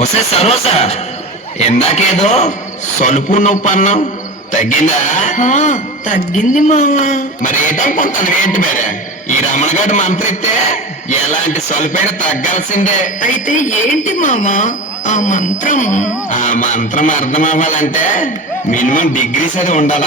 వస్తే సరోస, ఇందాకేదో సలుపు నొప్పి అన్నాం, తగ్గిందా? తగ్గింది మావా. మరి ఏటనుకుంటాను ఏంటి మేరే, ఈ రమణగాడు మంత్రం ఇస్తే ఎలాంటి సలుపైన తగ్గాల్సిందే. అయితే ఏంటి మావా ఆ మంత్రము? ఆ మంత్రం అర్థం అవ్వాలంటే మినిమం డిగ్రీ చదివి ఉండాల.